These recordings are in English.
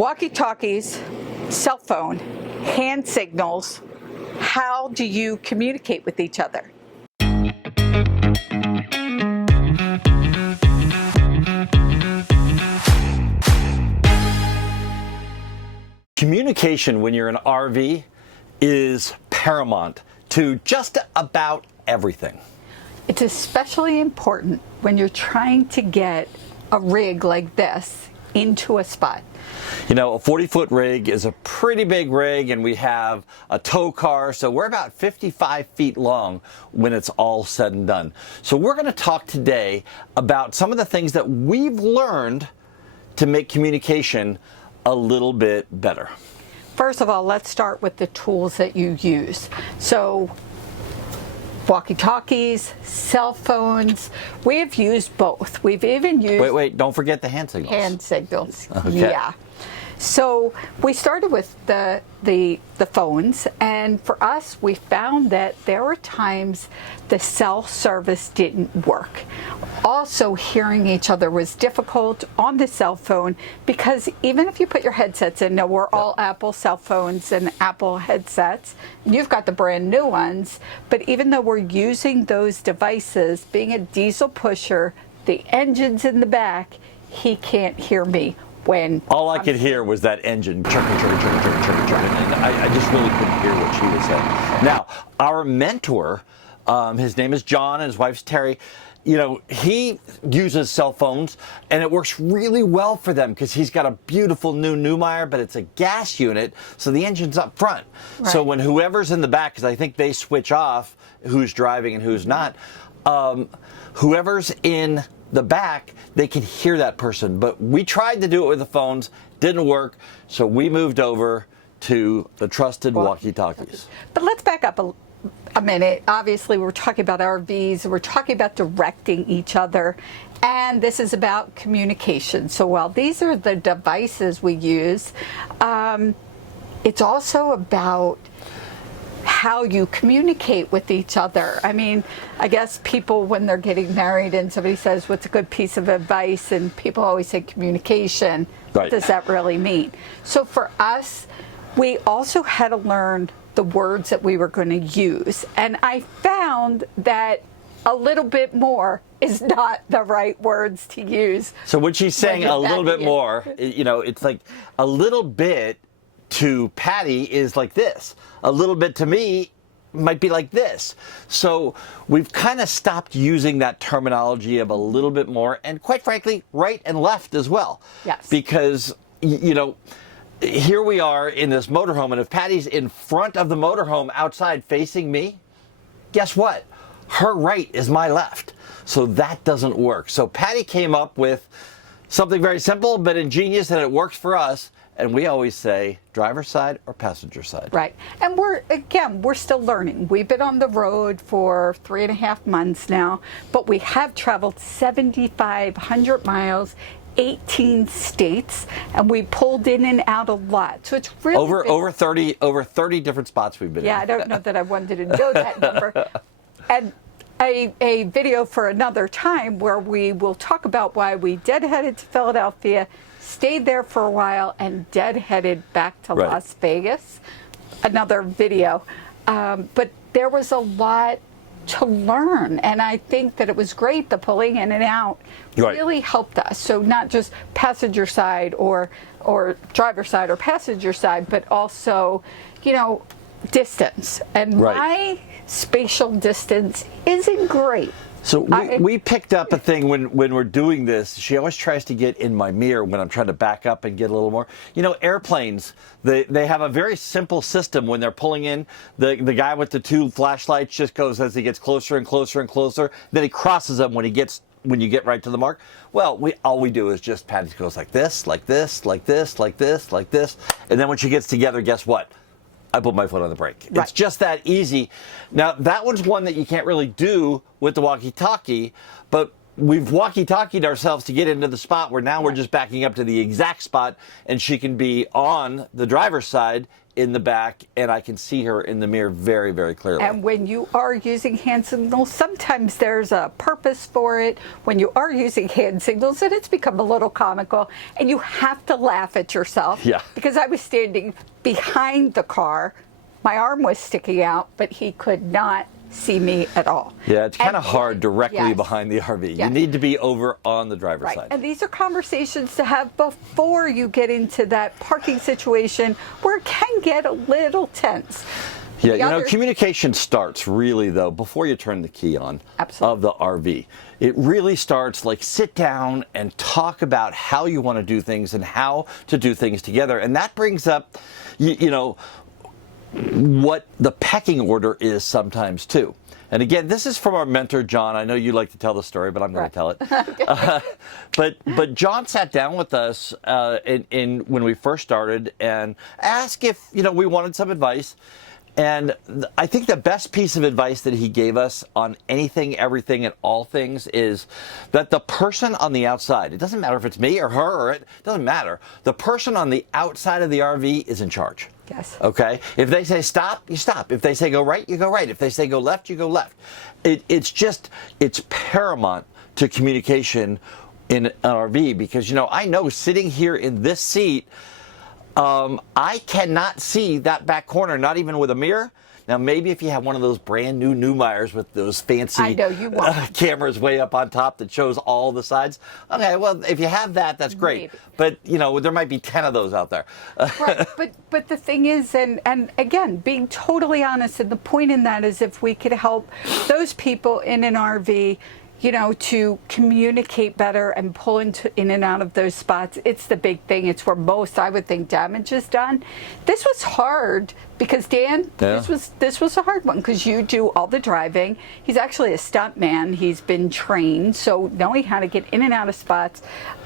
Walkie-talkies, cell phone, hand signals, how do you communicate with each other? Communication when you're in an RV is paramount to just about everything. It's especially important when you're trying to get a rig like this into a spot. You know, a 40-foot rig is a pretty big rig, and we have a tow car, so we're about 55 feet long when it's all said and done. So we're going to talk today about some of the things that we've learned to make communication a little bit better. First of all, let's start with the tools that you use. So walkie-talkies, cell phones, we have used both. We've even used... Wait, don't forget the hand signals. Hand signals, okay. Yeah. So we started with the phones, and for us, we found that there were times the cell service didn't work. Also, hearing each other was difficult on the cell phone because even if you put your headsets in, now we're all Apple cell phones and Apple headsets, and you've got the brand new ones, but even though we're using those devices, being a diesel pusher, the engine's in the back, he can't hear me. When all I could hear was that engine chirping, and I just really couldn't hear what she was saying. Now, our mentor, his name is John and his wife's Terry, you know, he uses cell phones, and it works really well for them because he's got a beautiful new Neumeier, but it's a gas unit, so the engine's up front. Right. So when whoever's in the back, because I think they switch off who's driving and who's not, whoever's in the back, they can hear that person. But we tried to do it with the phones, didn't work, so we moved over to the trusted walkie-talkies. But let's back up a minute. Obviously, we're talking about RVs, we're talking about directing each other, and this is about communication. So while these are the devices we use, it's also about how you communicate with each other. I mean, I guess people, when they're getting married and somebody says, what's a good piece of advice? And people always say communication. Right. What does that really mean? So for us, we also had to learn the words that we were going to use. And I found that a little bit more is not the right words to use. So when she's saying a little bit more, you know, it's like a little bit to Patty is like this. A little bit to me might be like this. So we've kind of stopped using that terminology of a little bit more, and quite frankly, right and left as well. Yes. Because, you know, here we are in this motorhome, and if Patty's in front of the motorhome outside facing me, guess what? Her right is my left. So that doesn't work. So Patty came up with something very simple but ingenious, and it works for us. And we always say driver's side or passenger side. Right. And we're still learning. We've been on the road for 3.5 months now, but we have traveled 7,500 miles, 18 states, and we pulled in and out a lot. So it's really over 30 different spots we've been in. Yeah, I don't know that I wanted to know that number. And a video for another time where we will talk about why we deadheaded to Philadelphia, stayed there for a while, and deadheaded back to Las Vegas. Another video. But there was a lot to learn, and I think that it was great. The pulling in and out really helped us. So not just passenger side or driver side or passenger side, but also, you know, distance. And my spatial distance isn't great. So we picked up a thing when we're doing this. She always tries to get in my mirror when I'm trying to back up and get a little more. You know, airplanes, they have a very simple system when they're pulling in. The guy with the 2 flashlights just goes as he gets closer and closer and closer. Then he crosses them when you get right to the mark. Well, all we do is just Patty goes like this, like this, like this, like this, like this. And then when she gets together, guess what? I put my foot on the brake. Right. It's just that easy. Now, that one's one that you can't really do with the walkie-talkie, but we've walkie-talkied ourselves to get into the spot where now we're just backing up to the exact spot, and she can be on the driver's side in the back, and I can see her in the mirror very, very clearly. And when you are using hand signals, sometimes there's a purpose for it. When you are using hand signals, and it's become a little comical, and you have to laugh at yourself. Yeah. Because I was standing behind the car, my arm was sticking out, but he could not see me at all. Yeah, it's kind of hard directly yes. behind the RV. Yes. You need to be over on the driver's Right. side. And these are conversations to have before you get into that parking situation where it can get a little tense. Yeah, you know, communication starts really, though, before you turn the key on. Absolutely. Of the RV. It really starts like sit down and talk about how you want to do things and how to do things together. And that brings up, you know, what the pecking order is sometimes too. And again, this is from our mentor, John. I know you like to tell the story, but I'm going to tell it. But John sat down with us in when we first started and asked if, you know, we wanted some advice. And I think the best piece of advice that he gave us on anything, everything, and all things is that the person on the outside, it doesn't matter if it's me or her or it doesn't matter. The person on the outside of the RV is in charge. Yes. Okay? If they say stop, you stop. If they say go right, you go right. If they say go left, you go left. It's paramount to communication in an RV because, you know, I know sitting here in this seat, I cannot see that back corner, not even with a mirror. Now, maybe if you have one of those brand new Neumayers with those fancy I know you won't. cameras way up on top that shows all the sides. Okay, well, if you have that, that's great. Maybe. But, you know, there might be 10 of those out there. Right, but the thing is, and again, being totally honest, and the point in that is if we could help those people in an RV, you know, to communicate better and pull in and out of those spots, it's the big thing. It's where most, I would think, damage is done. This was hard because, Dan, Yeah. this was a hard one because you do all the driving. He's actually a stunt man. He's been trained, so knowing how to get in and out of spots,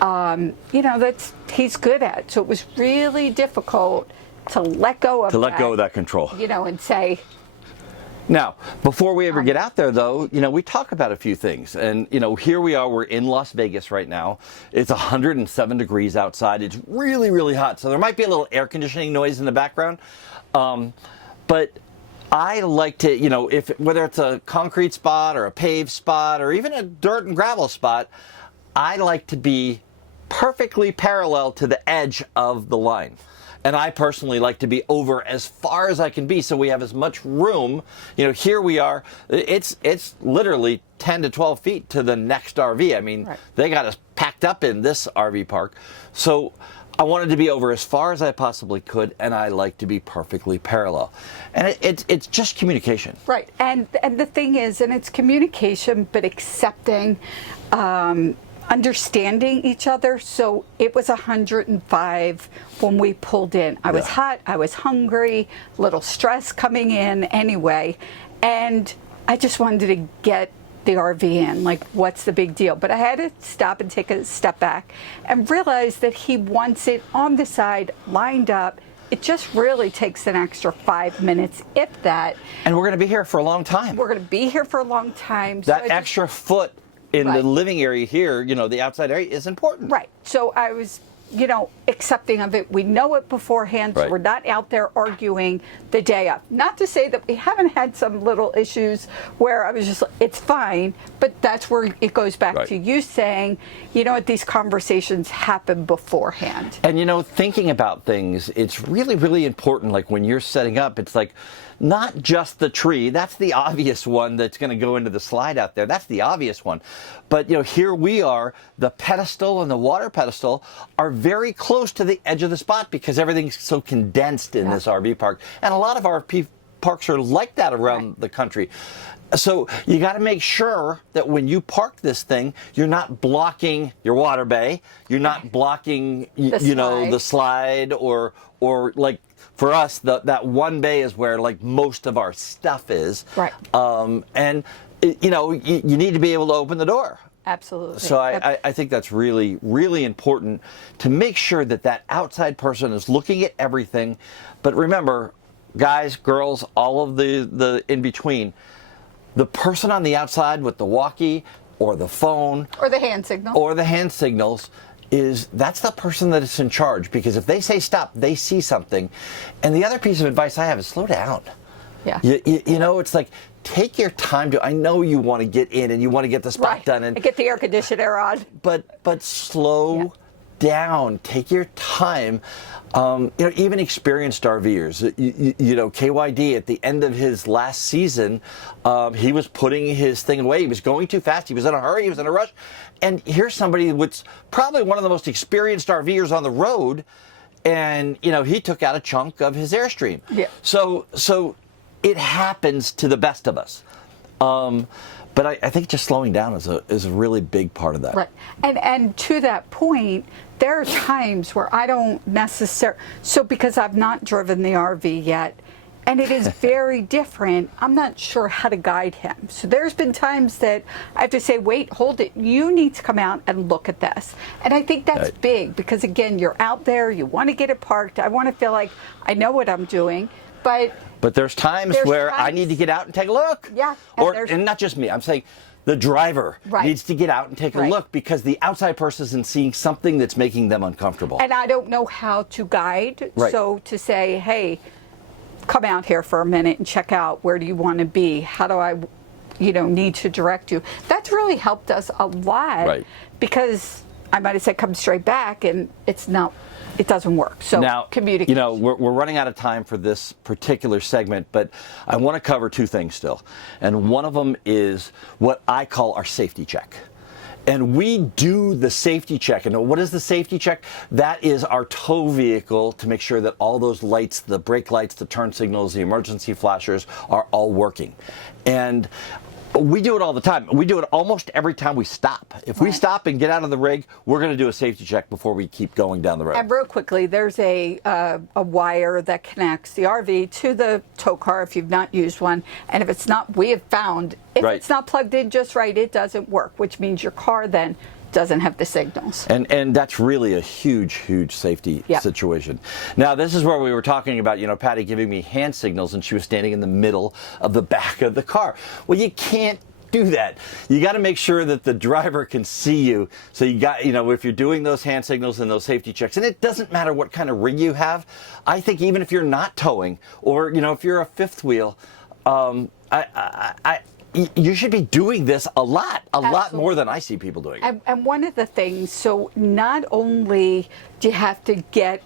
you know, he's good at. So it was really difficult to let go of that control. You know, and say, Now, before we ever get out there, though, you know, we talk about a few things. And, you know, here we are, we're in Las Vegas right now. It's 107 degrees outside. It's really, really hot. So there might be a little air conditioning noise in the background. But I like to, you know, whether it's a concrete spot or a paved spot or even a dirt and gravel spot, I like to be perfectly parallel to the edge of the line. And I personally like to be over as far as I can be so we have as much room. You know, here we are. It's literally 10 to 12 feet to the next RV. I mean, They got us packed up in this RV park. So I wanted to be over as far as I possibly could, and I like to be perfectly parallel. And it's just communication. Right. And the thing is, and it's communication, but accepting, understanding each other. So it was 105 when we pulled in. I was hot, I was hungry, little stress coming in anyway, and I just wanted to get the RV in, like, what's the big deal? But I had to stop and take a step back and realize that he wants it on the side, lined up. It just really takes an extra 5 minutes, if that. And we're going to be here for a long time. We're going to be here for a long time. That extra foot in the living area here, you know, the outside area is important. Right. So I was, you know, accepting of it. We know it beforehand, so we're not out there arguing the day up. Not to say that we haven't had some little issues where I was just, it's fine, but that's where it goes back to you saying, you know what, these conversations happen beforehand. And, you know, thinking about things, it's really, really important. Like when you're setting up, it's like, not just the tree. That's the obvious one that's going to go into the slide out there. That's the obvious one. But, you know, here we are, the pedestal and the water pedestal are very close to the edge of the spot because everything's so condensed in this RV park. And a lot of RV parks are like that around the country. So you got to make sure that when you park this thing, you're not blocking your water bay. You're not blocking, you know, the slide or like, for us, that one bay is where, like, most of our stuff is. Right. And, you know, you need to be able to open the door. Absolutely. So I think that's really, really important to make sure that outside person is looking at everything. But remember, guys, girls, all of the in-between, the person on the outside with the walkie, or the phone or the hand signal or the hand signals, that's the person that is in charge, because if they say stop, they see something. And the other piece of advice I have is slow down. Yeah. You know, it's like, take your time I know you want to get in and you want to get the spot done and get the air conditioner on. But slow down. Take your time. You know, even experienced RVers, you know, KYD at the end of his last season, he was putting his thing away. He was going too fast. He was in a hurry. He was in a rush. And here's somebody that's probably one of the most experienced RVers on the road. And, you know, he took out a chunk of his Airstream. Yeah. So it happens to the best of us. But I think just slowing down is a really big part of that. Right. And to that point, there are times where I don't necessarily, so because I've not driven the RV yet, and it is very different, I'm not sure how to guide him. So there's been times that I have to say, wait, hold it. You need to come out and look at this. And I think that's big because, again, you're out there. You want to get it parked. I want to feel like I know what I'm doing. But there's times where I need to get out and take a look. Yeah. And not just me. I'm saying the driver needs to get out and take a look, because the outside person isn't seeing something that's making them uncomfortable. And I don't know how to guide. Right. So to say, hey, come out here for a minute and check out, where do you want to be? How do I, you know, need to direct you? That's really helped us a lot. Right. Because I might have said come straight back, and it's not. It doesn't work. So now, communication. You know, we're running out of time for this particular segment, but I want to cover two things still. And one of them is what I call our safety check. And we do the safety check. And what is the safety check? That is our tow vehicle to make sure that all those lights, the brake lights, the turn signals, the emergency flashers are all working. And we do it all the time. We do it almost every time we stop. If we stop and get out of the rig, we're going to do a safety check before we keep going down the road. And real quickly, there's a wire that connects the RV to the tow car if you've not used one. And if it's not, we have found, if it's not plugged in just right, it doesn't work, which means your car then doesn't have the signals. And that's really a huge, huge safety situation. Now, this is where we were talking about, you know, Patti giving me hand signals, and she was standing in the middle of the back of the car. Well, you can't do that. You got to make sure that the driver can see you. So you got, you know, if you're doing those hand signals and those safety checks, and it doesn't matter what kind of rig you have. I think even if you're not towing, or, you know, if you're a fifth wheel, you should be doing this a lot more than I see people doing it. And one of the things, so not only do you have to get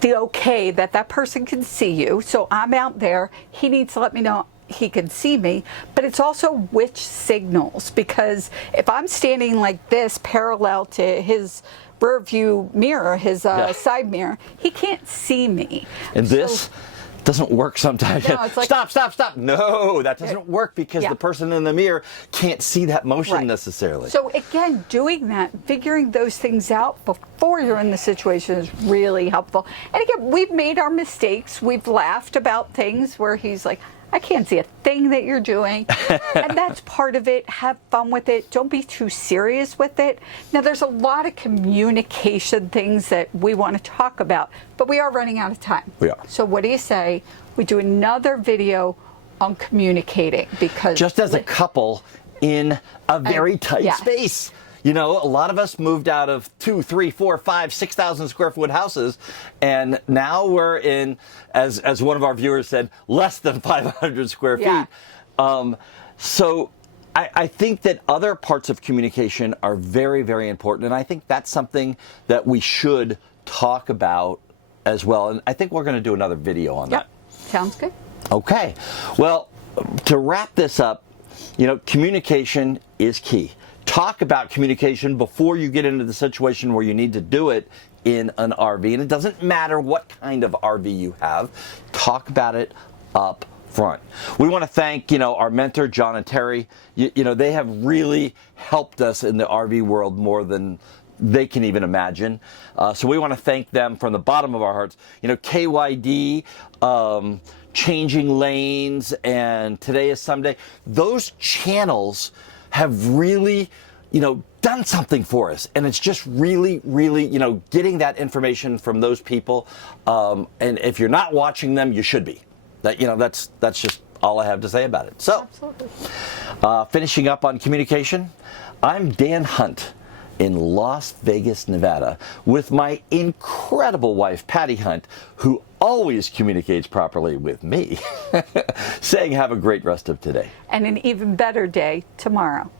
the okay that person can see you, so I'm out there, he needs to let me know he can see me, but it's also which signals, because if I'm standing like this parallel to his rear view mirror, his side mirror, he can't see me. And this doesn't work sometimes. No, it's like, stop. No, that doesn't work, because the person in the mirror can't see that motion necessarily. So again, doing that, figuring those things out before you're in the situation is really helpful. And again, we've made our mistakes. We've laughed about things where he's like, I can't see a thing that you're doing. And that's part of it. Have fun with it. Don't be too serious with it. Now, there's a lot of communication things that we want to talk about, but we are running out of time. We are. So what do you say we do another video on communicating? Because just as a couple in a very tight space. You know, a lot of us moved out of 2, 3, 4, 5, 6,000 square foot houses, and now we're in, as one of our viewers said, less than 500 square feet. So I think that other parts of communication are very, very important, and I think that's something that we should talk about as well. And I think we're going to do another video on that. Sounds good. Okay. Well, to wrap this up, you know, communication is key. Talk about communication before you get into the situation where you need to do it in an RV. And it doesn't matter what kind of RV you have. Talk about it up front. We want to thank, you know, our mentor, John and Terry. You know, they have really helped us in the RV world more than they can even imagine. So we want to thank them from the bottom of our hearts. You know, KYD, Changing Lanes, and Today is Someday. Those channels have really, you know, done something for us. And it's just really, really, you know, getting that information from those people. And if you're not watching them, you should be. That, you know, that's just all I have to say about it. So, Absolutely. finishing up on communication, I'm Dan Hunt in Las Vegas, Nevada, with my incredible wife, Patti Hunt, who always communicates properly with me, saying have a great rest of today. And an even better day tomorrow.